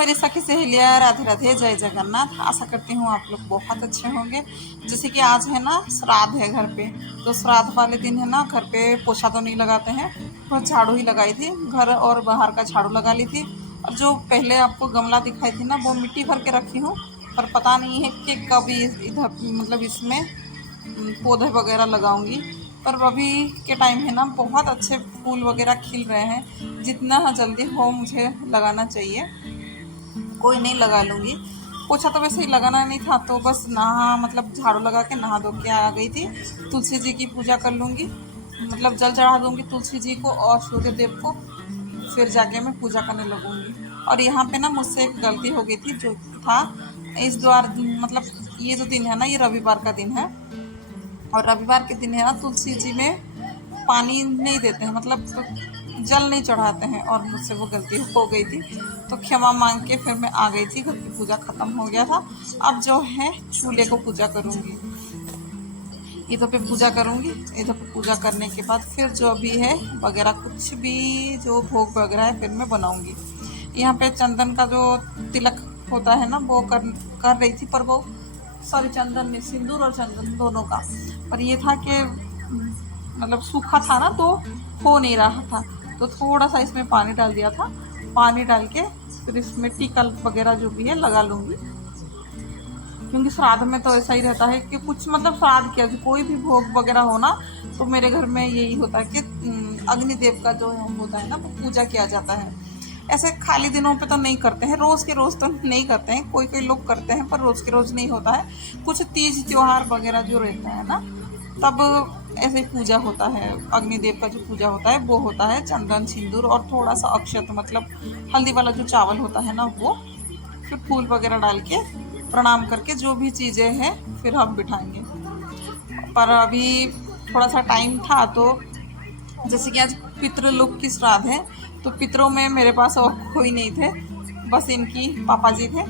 मेरी सखी सहेलियाँ, राधे राधे, जय जगन्नाथ। आशा करती हूँ आप लोग बहुत अच्छे होंगे। जैसे कि आज है ना, श्राद्ध है घर पे, तो श्राद्ध वाले दिन है ना, घर पे पोछा तो नहीं लगाते हैं, तो झाड़ू ही लगाई थी, घर और बाहर का झाड़ू लगा ली थी। और जो पहले आपको गमला दिखाई थी ना, वो मिट्टी भर के रखी हूँ, पर पता नहीं है कि कब इधर मतलब इसमें पौधे वगैरह लगाऊंगी। पर अभी के टाइम है ना, बहुत अच्छे फूल वगैरह खिल रहे हैं, जितना जल्दी हो मुझे लगाना चाहिए। कोई नहीं, लगा लूँगी। पोछा तो वैसे ही लगाना नहीं था, तो बस नहा मतलब झाड़ू लगा के नहा धो के आ गई थी। तुलसी जी की पूजा कर लूँगी, मतलब जल चढ़ा दूँगी तुलसी जी को और सूर्य देव को, फिर जाके मैं पूजा करने लगूँगी। और यहाँ पे ना मुझसे एक गलती हो गई थी, जो था इस द्वार मतलब ये जो दिन है ना, ये रविवार का दिन है, और रविवार के दिन है ना, तुलसी जी में पानी नहीं देते हैं, मतलब जल नहीं चढ़ाते हैं, और मुझसे वो गलती हो गई थी, तो क्षमा मांग के फिर मैं आ गई थी। घर की पूजा खत्म हो गया था। अब जो है चूल्हे को पूजा करूँगी, इधर पे पूजा करूँगी। इधर पे पूजा करने के बाद फिर जो भी है वगैरह कुछ भी जो भोग वगैरह है फिर मैं बनाऊँगी। यहाँ पे चंदन का जो तिलक होता है ना, वो कर रही थी, पर वो सॉरी, चंदन में सिंदूर और चंदन दोनों का, पर ये था कि मतलब सूखा था ना, तो हो नहीं रहा था, तो थोड़ा सा इसमें पानी डाल दिया था। पानी डाल के फिर इसमें टीका वगैरह जो भी है लगा लूँगी, क्योंकि श्राद्ध में तो ऐसा ही रहता है कि कुछ मतलब श्राद्ध क्या, कोई भी भोग वगैरह हो ना, तो मेरे घर में यही होता है कि अग्निदेव का जो होता है ना, वो पूजा किया जाता है। ऐसे खाली दिनों पे तो नहीं करते हैं, रोज़ के रोज़ तो नहीं करते हैं, कोई कोई लोग करते हैं, पर रोज़ के रोज़ नहीं होता है। कुछ तीज त्योहार वगैरह जो रहता है ना, तब ऐसे ही पूजा होता है। अग्निदेव का जो पूजा होता है वो होता है चंदन सिंदूर और थोड़ा सा अक्षत, मतलब हल्दी वाला जो चावल होता है ना वो, फिर फूल वगैरह डाल के प्रणाम करके जो भी चीज़ें हैं फिर हम बिठाएंगे। पर अभी थोड़ा सा टाइम था, तो जैसे कि आज पितृ लोग की श्राद्ध है, तो पितरों में मेरे पास और कोई नहीं थे, बस इनकी पापा जी थे।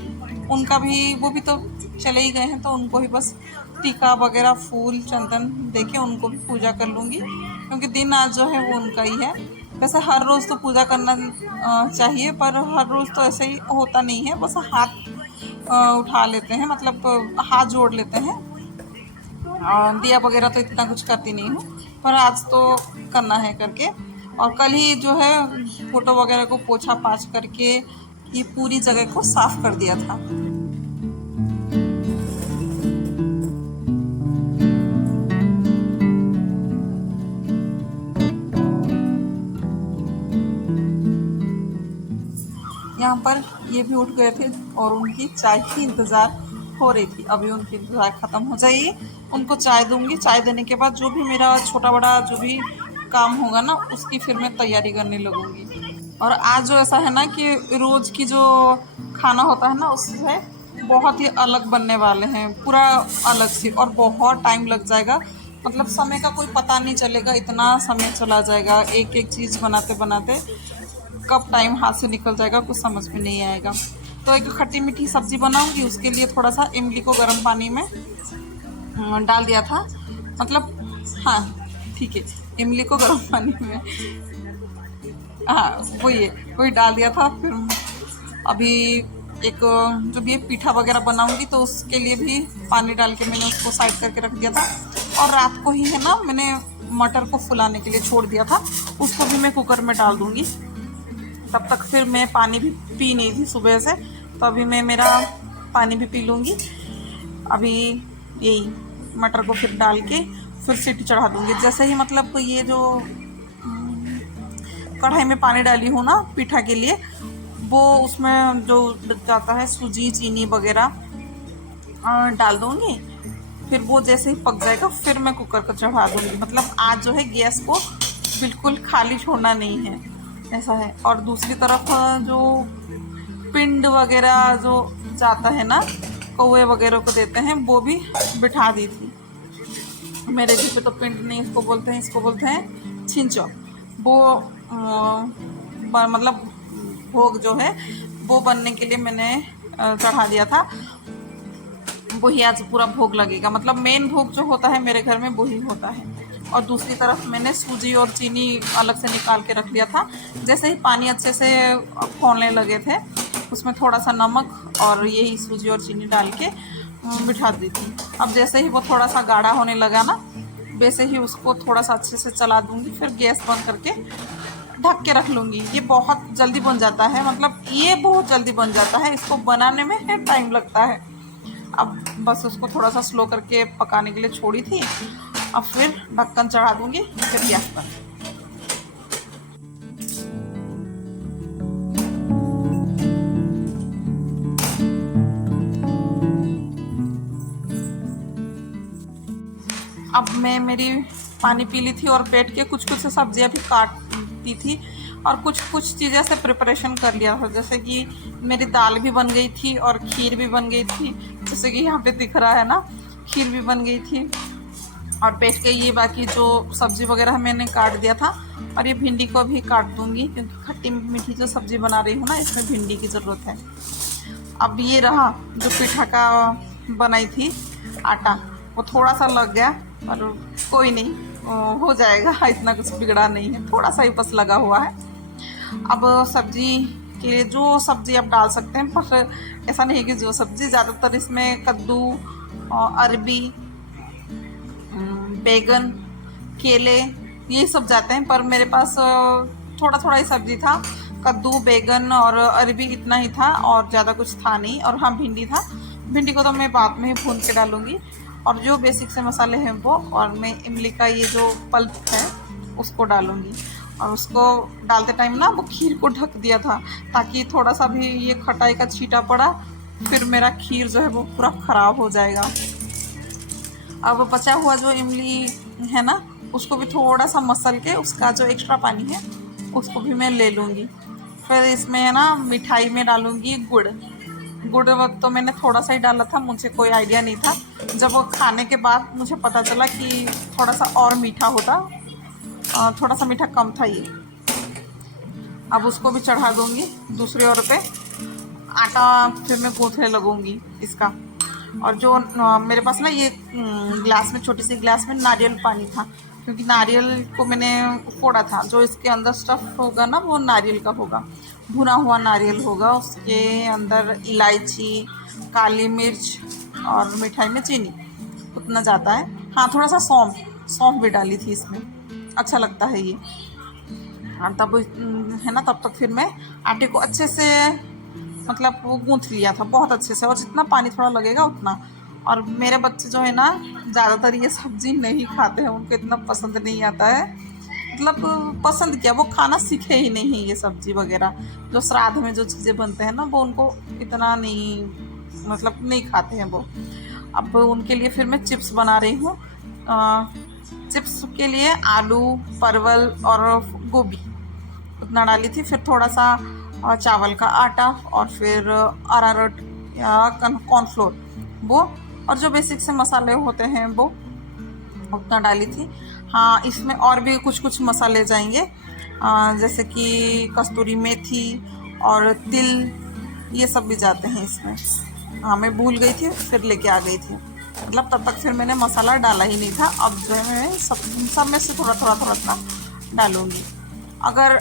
उनका भी, वो भी तो चले ही गए हैं, तो उनको ही बस टीका वगैरह फूल चंदन देके उनको भी पूजा कर लूँगी, क्योंकि दिन आज जो है वो उनका ही है। वैसे हर रोज़ तो पूजा करना चाहिए, पर हर रोज़ तो ऐसे ही होता नहीं है, बस हाथ उठा लेते हैं, मतलब हाथ जोड़ लेते हैं। दिया वगैरह तो इतना कुछ करती नहीं हूँ, पर आज तो करना है करके। और कल ही जो है फोटो वगैरह को पोछा पाछ करके ये पूरी जगह को साफ कर दिया था। यहाँ पर ये भी उठ गए थे और उनकी चाय की इंतज़ार हो रही थी। अभी उनकी इंतज़ार ख़त्म हो जाएगी, उनको चाय दूंगी। चाय देने के बाद जो भी मेरा छोटा बड़ा जो भी काम होगा ना, उसकी फिर मैं तैयारी करने लगूंगी। और आज जो ऐसा है ना कि रोज़ की जो खाना होता है ना, उससे बहुत ही अलग बनने वाले हैं, पूरा अलग से, और बहुत टाइम लग जाएगा। मतलब समय का कोई पता नहीं चलेगा, इतना समय चला जाएगा एक एक चीज़ बनाते बनाते, कब टाइम हाथ से निकल जाएगा कुछ समझ में नहीं आएगा। तो एक खट्टी मीठी सब्जी बनाऊंगी, उसके लिए थोड़ा सा इमली को गर्म पानी में डाल दिया था, मतलब हाँ ठीक है, इमली को गर्म पानी में, हाँ वही डाल दिया था। फिर अभी एक जो भी पीठा वगैरह बनाऊंगी, तो उसके लिए भी पानी डाल के मैंने उसको साइड करके रख दिया था। और रात को ही है ना, मैंने मटर को फुलाने के लिए छोड़ दिया था, उसको भी मैं कुकर में डाल दूंगी। तब तक फिर मैं पानी भी पी नहीं थी सुबह से, तो अभी मैं मेरा पानी भी पी लूँगी। अभी यही मटर को फिर डाल के फिर सीटी चढ़ा दूँगी। जैसे ही मतलब ये जो कढ़ाई में पानी डाली हूँ ना पीठा के लिए, वो उसमें जो जाता है सूजी चीनी वगैरह डाल दूँगी। फिर वो जैसे ही पक जाएगा फिर मैं कुकर को चढ़ा दूँगी। मतलब आज जो है गैस को बिल्कुल खाली छोड़ना नहीं है, ऐसा है। और दूसरी तरफ जो पिंड वगैरह जो जाता है ना, कौवे वगैरह को देते हैं, वो भी बिठा दी थी। मेरे घर पे तो पिंड नहीं इसको बोलते हैं, इसको बोलते हैं छिंचो। वो मतलब भोग जो है वो बनने के लिए मैंने चढ़ा दिया था, वही आज पूरा भोग लगेगा। मतलब मेन भोग जो होता है मेरे घर में वही होता है। और दूसरी तरफ मैंने सूजी और चीनी अलग से निकाल के रख लिया था। जैसे ही पानी अच्छे से खौलने लगे थे, उसमें थोड़ा सा नमक और यही सूजी और चीनी डाल के बिठा दी थी। अब जैसे ही वो थोड़ा सा गाढ़ा होने लगा ना, वैसे ही उसको थोड़ा सा अच्छे से चला दूंगी, फिर गैस बंद करके ढक के रख लूँगी। ये बहुत जल्दी बन जाता है, मतलब ये बहुत जल्दी बन जाता है, इसको बनाने में टाइम लगता है। अब बस उसको थोड़ा सा स्लो करके पकाने के लिए छोड़ी थी। अब फिर ढक्कन चढ़ा दूँगी, फिर गैस पर। अब मैं मेरी पानी पी ली थी और बैठ के कुछ कुछ सब्जियां भी काटती थी और कुछ कुछ चीज़ें से प्रिपरेशन कर लिया था। जैसे कि मेरी दाल भी बन गई थी और खीर भी बन गई थी, जैसे कि यहाँ पे दिख रहा है ना, खीर भी बन गई थी। और बैठ के ये बाकी जो सब्ज़ी वगैरह मैंने काट दिया था, और ये भिंडी को भी काट दूँगी क्योंकि खट्टी मीठी जो सब्ज़ी बना रही हूँ ना, इसमें भिंडी की ज़रूरत है। अब ये रहा जो पिठा का बनाई थी आटा, वो थोड़ा सा लग गया, और कोई नहीं, हो जाएगा, इतना कुछ बिगड़ा नहीं है, थोड़ा सा ही बस लगा हुआ है। अब सब्जी के लिए जो सब्ज़ी आप डाल सकते हैं, पर ऐसा नहीं है कि जो सब्ज़ी, ज़्यादातर इसमें कद्दू, अरबी, बैगन, केले, ये सब जाते हैं। पर मेरे पास थोड़ा थोड़ा ही सब्ज़ी था, कद्दू, बैगन और अरबी इतना ही था, और ज़्यादा कुछ था नहीं। और हाँ, भिंडी था, भिंडी को तो मैं बाद में ही भून के डालूँगी। और जो बेसिक से मसाले हैं वो, और मैं इमली का ये जो पल्प है उसको डालूँगी। और उसको डालते टाइम ना वो खीर को ढक दिया था, ताकि थोड़ा सा भी ये खटाई का छींटा पड़ा, फिर मेरा खीर जो है वो पूरा ख़राब हो जाएगा। अब बचा हुआ जो इमली है ना, उसको भी थोड़ा सा मसल के, उसका जो एक्स्ट्रा पानी है उसको भी मैं ले लूँगी। फिर इसमें है ना मिठाई में डालूँगी गुड़। गुड़ तो मैंने थोड़ा सा ही डाला था, मुझे कोई आइडिया नहीं था। जब वो खाने के बाद मुझे पता चला कि थोड़ा सा और मीठा होता, थोड़ा सा मीठा कम था ये। अब उसको भी चढ़ा दूँगी दूसरी ओर पे। आटा फिर मैं गूँथने लगूँगी इसका। और जो मेरे पास ना ये ग्लास में, छोटी सी ग्लास में नारियल पानी था, क्योंकि नारियल को मैंने फोड़ा था। जो इसके अंदर स्टफ़ होगा ना, वो नारियल का होगा, भुना हुआ नारियल होगा। उसके अंदर इलायची, काली मिर्च और मिठाई में चीनी उतना जाता है। हाँ, थोड़ा सा सौंफ भी डाली थी इसमें, अच्छा लगता है ये। और तब है ना, तब तक फिर मैं आटे को अच्छे से, मतलब वो गूँथ लिया था बहुत अच्छे से, और जितना पानी थोड़ा लगेगा उतना। और मेरे बच्चे जो है ना, ज़्यादातर ये सब्ज़ी नहीं खाते हैं, उनको इतना पसंद नहीं आता है। मतलब पसंद क्या, वो खाना सीखे ही नहीं ये सब्ज़ी वगैरह। जो श्राद्ध में जो चीज़ें बनते हैं ना, वो उनको इतना नहीं, मतलब नहीं खाते हैं वो। अब उनके लिए फिर मैं चिप्स बना रही हूँ। चिप्स के लिए आलू, परवल और गोभी उतना डाली थी, फिर थोड़ा सा चावल का आटा, और फिर अरारोट या कॉर्नफ्लोर वो, और जो बेसिक से मसाले होते हैं वो उतना डाली थी। हाँ, इसमें और भी कुछ कुछ मसाले जाएंगे, जैसे कि कस्तूरी मेथी और तिल, ये सब भी जाते हैं इसमें। हाँ, मैं भूल गई थी, फिर लेके आ गई थी, मतलब तब तक फिर मैंने मसाला डाला ही नहीं था। अब जो है मैं सब में से थोड़ा थोड़ा डालूँगी। अगर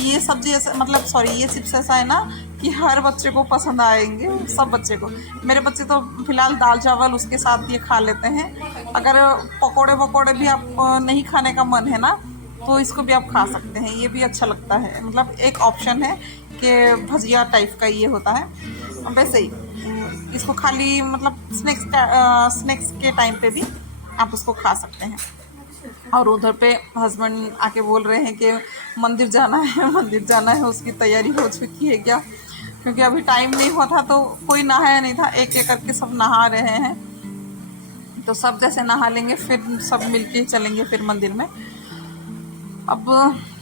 ये सब्ज़ी ऐसा, मतलब सॉरी, ये चिप्स ऐसा है ना कि हर बच्चे को पसंद आएंगे, सब बच्चे को। मेरे बच्चे तो फिलहाल दाल चावल उसके साथ ये खा लेते हैं। अगर पकोड़े वकोड़े भी आप नहीं खाने का मन है ना, तो इसको भी आप खा सकते हैं, ये भी अच्छा लगता है। मतलब एक ऑप्शन है कि भजिया टाइप का ये होता है। वैसे ही इसको खाली, मतलब स्नैक्स के टाइम पे भी आप उसको खा सकते हैं। और उधर पे हस्बैंड आके बोल रहे हैं कि मंदिर जाना है, मंदिर जाना है, उसकी तैयारी हो चुकी है क्या? क्योंकि अभी टाइम नहीं हुआ था, तो कोई नहाया नहीं था, एक एक करके सब नहा रहे हैं। तो सब जैसे नहा लेंगे, फिर सब मिलके चलेंगे फिर मंदिर में। अब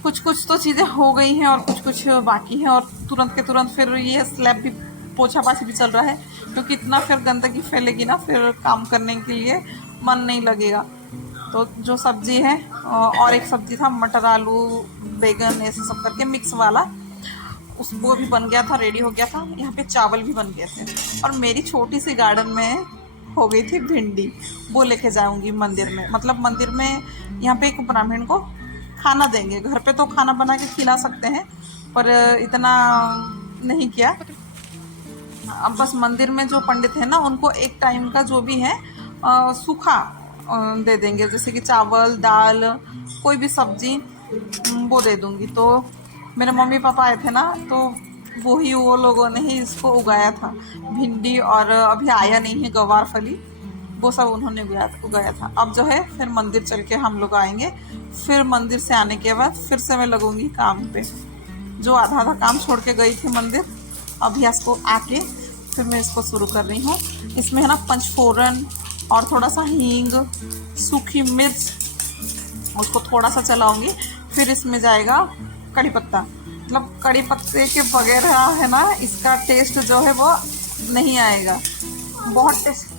कुछ कुछ तो चीज़ें हो गई हैं और कुछ कुछ बाकी हैं, और तुरंत के तुरंत फिर ये स्लैब भी, पोछा पाछी भी चल रहा है, क्योंकि इतना फिर गंदगी फैलेगी ना, फिर काम करने के लिए मन नहीं लगेगा। तो जो सब्ज़ी है, और एक सब्ज़ी था मटर आलू बैगन ऐसे सब करके मिक्स वाला, वो भी बन गया था, रेडी हो गया था। यहाँ पे चावल भी बन गए थे। और मेरी छोटी सी गार्डन में हो गई थी भिंडी, वो लेके जाऊंगी मंदिर में। मतलब मंदिर में यहाँ पे एक ब्राह्मण को खाना देंगे। घर पे तो खाना बना के खिला सकते हैं, पर इतना नहीं किया, अब बस मंदिर में जो पंडित है ना उनको एक टाइम का जो भी है सूखा दे देंगे, जैसे कि चावल दाल कोई भी सब्जी वो दे दूंगी। तो मेरे मम्मी पापा आए थे ना, तो वो लोगों ने ही इसको उगाया था, भिंडी, और अभी आया नहीं है गवार फली, वो सब उन्होंने उगाया था। अब जो है फिर मंदिर चल के हम लोग आएंगे, फिर मंदिर से आने के बाद फिर से मैं लगूंगी काम पे। जो आधा आधा काम छोड़ के गई थी मंदिर, अभी इसको आके फिर मैं इसको शुरू कर रही हूँ। इसमें है ना पंचफोरन और थोड़ा सा हींग, सूखी मिर्च, उसको थोड़ा सा चलाऊंगी। फिर इसमें जाएगा कड़ी पत्ता, मतलब कड़ी पत्ते के बगैर है ना इसका टेस्ट जो है वो नहीं आएगा। बहुत टेस्ट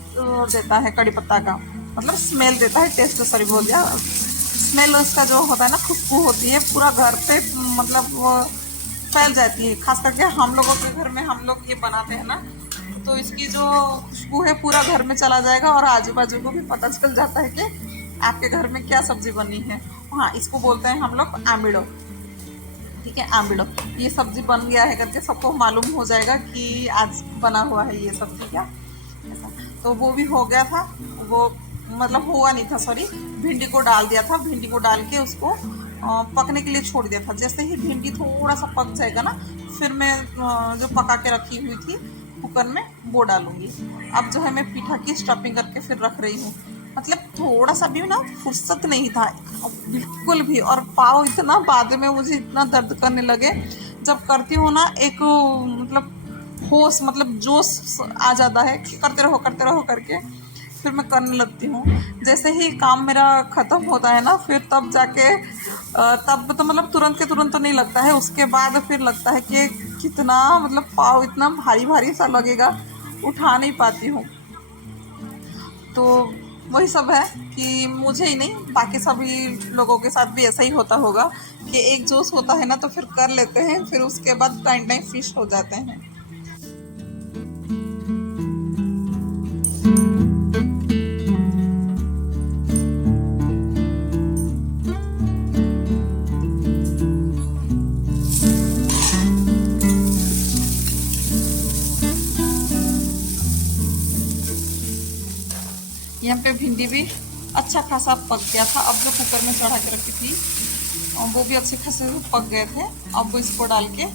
देता है कड़ी पत्ता का, मतलब स्मेल देता है, टेस्ट सॉरी बोल दिया। स्मेल उसका जो होता है ना, खुशबू होती है, पूरा घर पे मतलब वो फैल जाती है। खास करके हम लोगों के घर में हम लोग ये बनाते हैं ना, तो इसकी जो खुशबू है पूरा घर में चला जाएगा और आजू बाजू को भी पता चल जाता है कि आपके घर में क्या सब्जी बनी है। हाँ, इसको बोलते हैं हम लोग आमिड़ो, ठीक है, आमिड़ो। ये सब्जी बन गया है करके सबको मालूम हो जाएगा कि आज बना हुआ है ये सब्जी क्या ऐसा। तो वो भी हो गया था, वो मतलब हुआ नहीं था सॉरी, भिंडी को डाल दिया था, भिंडी को डाल के उसको पकने के लिए छोड़ दिया था। जैसे ही भिंडी थोड़ा सा पक जाएगा ना, फिर मैं जो पका के रखी हुई थी कुकर में वो डालूंगी। अब जो है मैं पीठा की स्टफिंग करके फिर रख रही हूँ, मतलब थोड़ा सा भी ना फुर्सत नहीं था बिल्कुल भी। और पाव इतना बाद में मुझे इतना दर्द करने लगे, जब करती हूँ ना एक मतलब होश मतलब जोश आ जाता है कि करते रहो करके फिर मैं करने लगती हूँ। जैसे ही काम मेरा ख़त्म होता है ना, फिर तब जाके तब तो मतलब तुरंत के तुरंत तो नहीं लगता है, उसके बाद फिर लगता है कि कितना मतलब पाव इतना भारी भारी सा लगेगा, उठा नहीं पाती हूँ। तो वही सब है कि मुझे ही नहीं बाकी सभी लोगों के साथ भी ऐसा ही होता होगा कि एक जोश होता है ना तो फिर कर लेते हैं, फिर उसके बाद टाइम टाइम फिश हो जाते हैं। यहाँ पे भिंडी भी अच्छा खासा पक गया था। अब जो कुकर में चढ़ा के रखी थी वो भी अच्छे खासे पक गए थे। अब इसको डाल के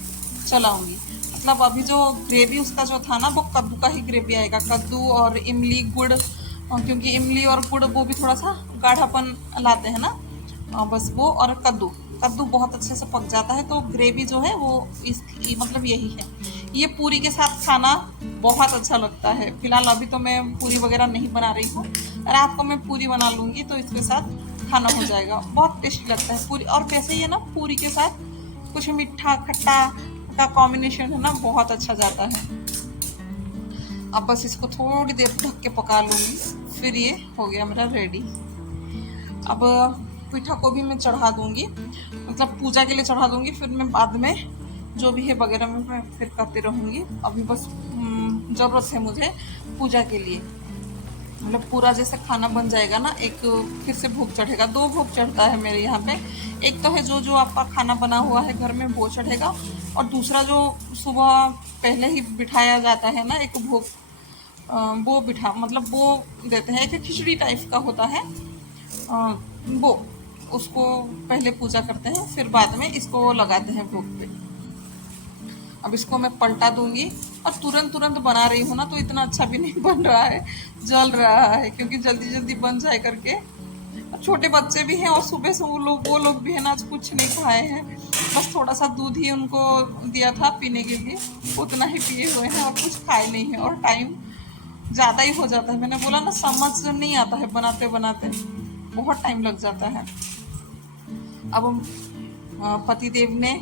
चलाऊंगी। मतलब अभी जो ग्रेवी उसका जो था ना, वो कद्दू का ही ग्रेवी आएगा, कद्दू और इमली गुड़, क्योंकि इमली और गुड़ वो भी थोड़ा सा गाढ़ापन लाते हैं ना, बस वो और कद्दू कद्दू बहुत अच्छे से पक जाता है। तो ग्रेवी जो है वो इसकी मतलब यही है। ये पूरी के साथ खाना बहुत अच्छा लगता है। फिलहाल अभी तो मैं पूरी वगैरह नहीं बना रही हूँ, रात को मैं पूरी बना लूँगी तो इसके साथ खाना हो जाएगा। बहुत टेस्टी लगता है पूरी, और कैसे ही है ना पूरी के साथ कुछ मीठा खट्टा का कॉम्बिनेशन है ना, बहुत अच्छा जाता है। अब बस इसको थोड़ी देर ढक के पका लूँगी, फिर ये हो गया मेरा रेडी। अब पीठा को भी मैं चढ़ा दूँगी, मतलब पूजा के लिए चढ़ा दूँगी, फिर मैं बाद में जो भी है वगैरह में मैं फिर करती रहूँगी। अभी बस ज़रूरत है मुझे पूजा के लिए, मतलब पूरा जैसे खाना बन जाएगा ना, एक फिर से भोग चढ़ेगा। 2 भोग चढ़ता है मेरे यहाँ पे। एक तो है जो जो आपका खाना बना हुआ है घर में वो चढ़ेगा, और दूसरा जो सुबह पहले ही बिठाया जाता है ना एक भोग, वो मतलब वो देते हैं। एक खिचड़ी टाइप का होता है, वो उसको पहले पूजा करते हैं, फिर बाद में इसको लगाते हैं भोग पे। अब इसको मैं पलटा दूंगी, और तुरंत बना रही हूँ ना तो इतना अच्छा भी नहीं बन रहा है, जल रहा है, क्योंकि जल्दी जल्दी बन जाए करके। छोटे बच्चे भी हैं और सुबह से वो लोग भी है ना, आज कुछ नहीं खाए हैं, बस थोड़ा सा दूध ही उनको दिया था पीने के लिए, उतना ही पिए हुए हैं और कुछ खाए नहीं है। और टाइम ज़्यादा ही हो जाता है, मैंने बोला ना समझ नहीं आता है, बनाते बनाते बहुत टाइम लग जाता है। अब पति देव ने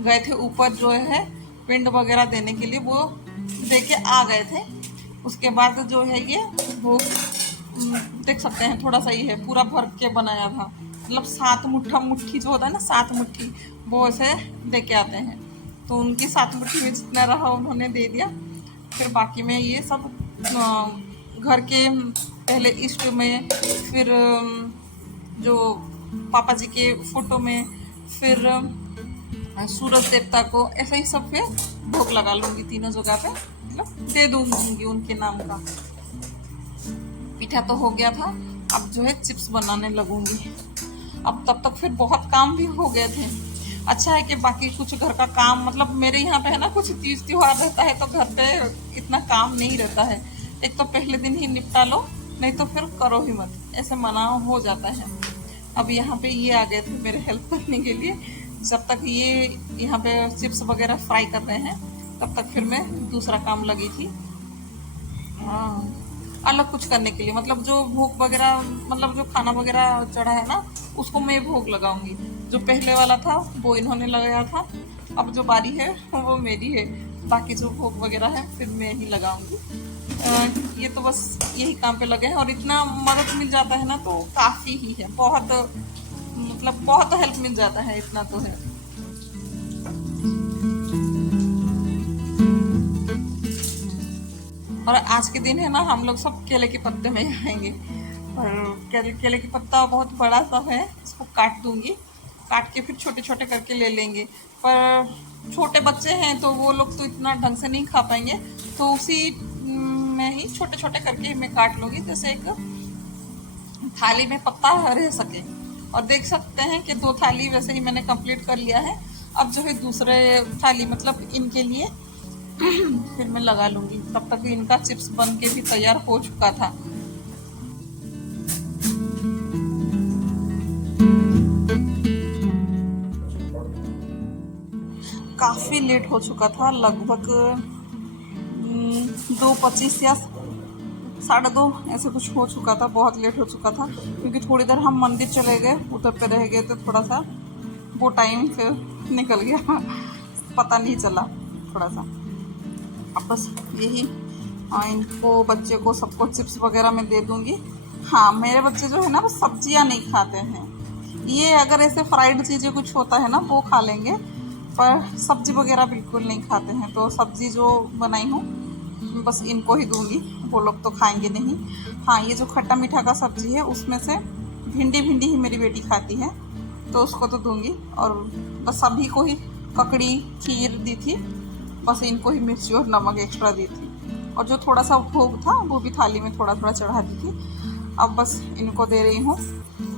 गए थे ऊपर जो है पिंड वगैरह देने के लिए, वो दे के आ गए थे। उसके बाद जो है ये वो देख सकते हैं थोड़ा सा ही है, पूरा भर के बनाया था, मतलब 7 मुट्ठी जो होता है ना, 7 मुट्ठी वो ऐसे दे के आते हैं। तो उनकी 7 मुट्ठी में जितना रहा उन्होंने दे दिया। फिर बाकी में ये सब घर के पहले इष्ट में, फिर जो पापा जी के फोटो में, फिर सूरज देवता को, ऐसे ही सब पे भोग लगा लूँगी तीनों जगह पे। मतलब दे दूंगी उनके नाम का। पीठा तो हो गया था, अब जो है चिप्स बनाने लगूंगी। अब तब तक फिर बहुत काम भी हो गए थे। अच्छा है कि बाकी कुछ घर का काम, मतलब मेरे यहाँ पे है ना कुछ तीज त्योहार रहता है तो घर पे इतना काम नहीं रहता है। एक तो पहले दिन ही निपटा लो, नहीं तो फिर करो ही मत, ऐसे मना हो जाता है। अब यहाँ पे ये आ गए थे मेरे हेल्प करने के लिए। जब तक ये यहाँ पे चिप्स वगैरह फ्राई कर रहे हैं तब तक फिर मैं दूसरा काम लगी थी। हाँ, अलग कुछ करने के लिए, मतलब जो भोग वगैरह, मतलब जो खाना वगैरह चढ़ा है ना उसको मैं भोग लगाऊंगी। जो पहले वाला था वो इन्होंने लगाया था, अब जो बारी है वो मेरी है। बाकी जो भोग वगैरह है फिर मैं ही लगाऊंगी। ये तो बस यही काम पे लगे हैं और इतना मदद मिल जाता है ना तो काफ़ी ही है, बहुत मतलब बहुत हेल्प मिल जाता है, इतना तो है। और आज के दिन है ना हम लोग सब केले के पत्ते में आएंगे। और केले के पत्ता बहुत बड़ा सा है, इसको काट दूंगी, काट के फिर छोटे छोटे करके ले लेंगे। पर छोटे बच्चे हैं तो वो लोग तो इतना ढंग से नहीं खा पाएंगे, तो उसी में ही छोटे छोटे करके मैं काट लूँगी, जैसे एक थाली में पत्ता रह सके। और देख सकते हैं कि 2 थाली वैसे ही मैंने कंप्लीट कर लिया है। अब जो है दूसरे थाली मतलब इनके लिए फिर मैं लगा लूंगी। तब तक इनका चिप्स बन के भी तैयार हो चुका था। काफी लेट हो चुका था, लगभग 2:25 या 2:30 ऐसे कुछ हो चुका था, बहुत लेट हो चुका था। क्योंकि थोड़ी देर हम मंदिर चले गए, उधर पे रह गए तो थोड़ा सा वो टाइम फिर निकल गया पता नहीं चला थोड़ा सा। अब बस यही इनको बच्चे को सबको चिप्स वगैरह मैं दे दूंगी। हाँ, मेरे बच्चे जो है ना वो सब्जियां नहीं खाते हैं। ये अगर ऐसे फ्राइड चीज़ें कुछ होता है ना वो खा लेंगे, पर सब्जी वगैरह बिल्कुल नहीं खाते हैं। तो सब्जी जो बनाई हूँ बस इनको ही दूंगी, वो लोग तो खाएंगे नहीं। हाँ, ये जो खट्टा मीठा का सब्जी है उसमें से भिंडी भिंडी ही मेरी बेटी खाती है तो उसको तो दूंगी। और बस सभी को ही ककड़ी खीर दी थी, बस इनको ही मिर्ची और नमक एक्स्ट्रा दी थी। और जो थोड़ा सा भोग था वो भी थाली में थोड़ा थोड़ा चढ़ा दी थी। अब बस इनको दे रही हूँ।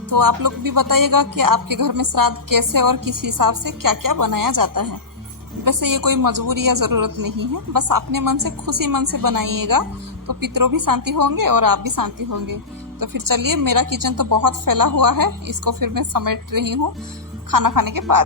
तो आप लोग भी बताइएगा कि आपके घर में श्राद्ध कैसे और किस हिसाब से क्या क्या बनाया जाता है। वैसे ये कोई मजबूरी या ज़रूरत नहीं है, बस अपने मन से खुशी मन से बनाइएगा तो पितरों भी शांति होंगे और आप भी शांति होंगे। तो फिर चलिए, मेरा किचन तो बहुत फैला हुआ है, इसको फिर मैं समेट रही हूँ खाना खाने के बाद।